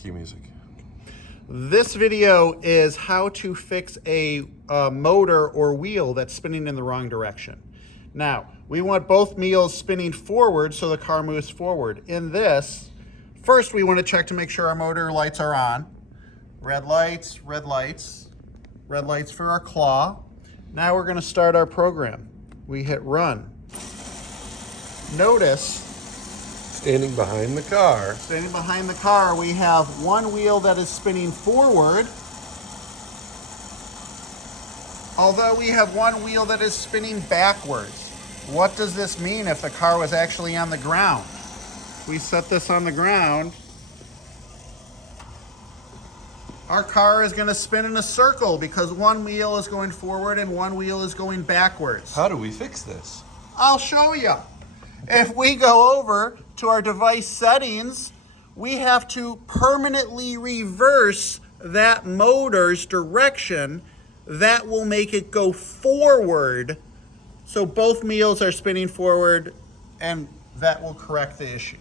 cue music. This video is how to fix a motor or wheel that's spinning in the wrong direction. Now, we want both wheels spinning forward so the car moves forward. In this, first we want to check to make sure our motor lights are on. Red lights, red lights. Red lights for our claw. Now we're going to start our program. We hit run. Notice, Standing behind the car. standing behind the car, we have one wheel that is spinning forward, although we have one wheel that is spinning backwards. What does this mean if the car was actually on the ground? We set this on the ground. Our car is going to spin in a circle because one wheel is going forward and one wheel is going backwards. How do we fix this? I'll show you. If we go over to our device settings, we have to permanently reverse that motor's direction. That will make it go forward. So both wheels are spinning forward, and that will correct the issue.